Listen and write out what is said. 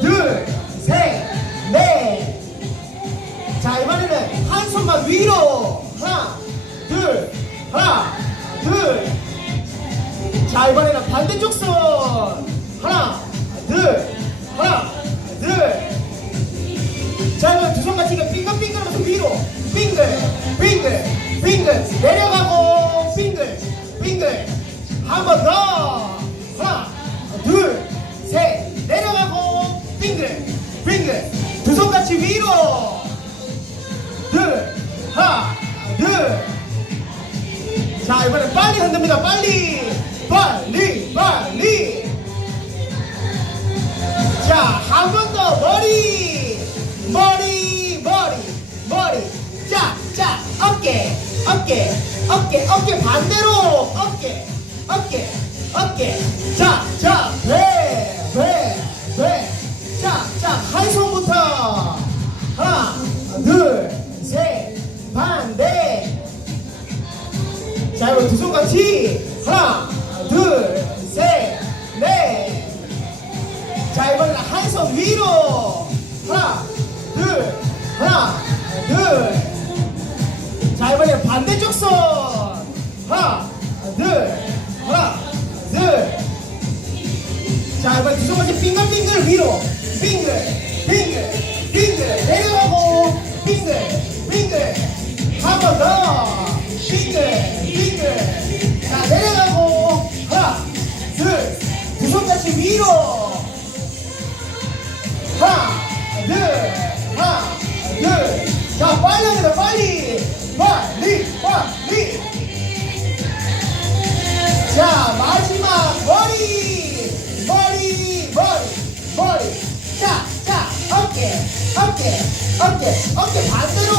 둘, 셋, 넷. 자, 이번에는 한 손만 위로. 하나, 둘, 하나, 둘. 자, 이번에는 반대쪽 손. 하나, 둘, 하나, 둘. 자, 이번엔 두 손 같이 빙글빙글 하면서 위로. 빙글, 빙글, 빙글. 내려가고, 빙글, 빙글. 한 번 더. 하나, 둘, 셋. 내려가고, 빙글, 빙글. 두 손 같이 위로. 둘, 하나, 둘. 자, 이번엔 빨리 흔듭니다. 빨리, 빨리, 빨리. 자, 한 번 더. 머리, 머리, 머리, 머리. 자, 자, 어깨, 어깨, 어깨, 어깨 반대로. 어깨, 어깨, 어깨. 자, 자, 배, 배, 배. 자, 자, 한 손부터. 하나, 둘, 셋, 반대. 자, 이거 두 손 같이. 하나, 둘, 셋, 넷. 자, 이번에는 한 손 위로. 하나, 둘, 하나, 둘. 자, 이번에는 반대쪽 손. 하나, 둘, 하나, 둘. 자, 이번에 두 손 같이 빙글빙글 위로. 빙글, 빙글, 빙글. 내려가고, 빙글, 빙글. 한 번 더. 빙글, 빙글. 자, 내려가고. 하나, 둘. 두 손 같이 위로. 하나, 둘, 하나, 둘. 자, 빨리 합니다. 빨리. 빨리, 빨리. 자, 마지막 머리. 머리, 머리, 머리. 자, 자, 어깨, 어깨, 어깨, 어깨 반대로.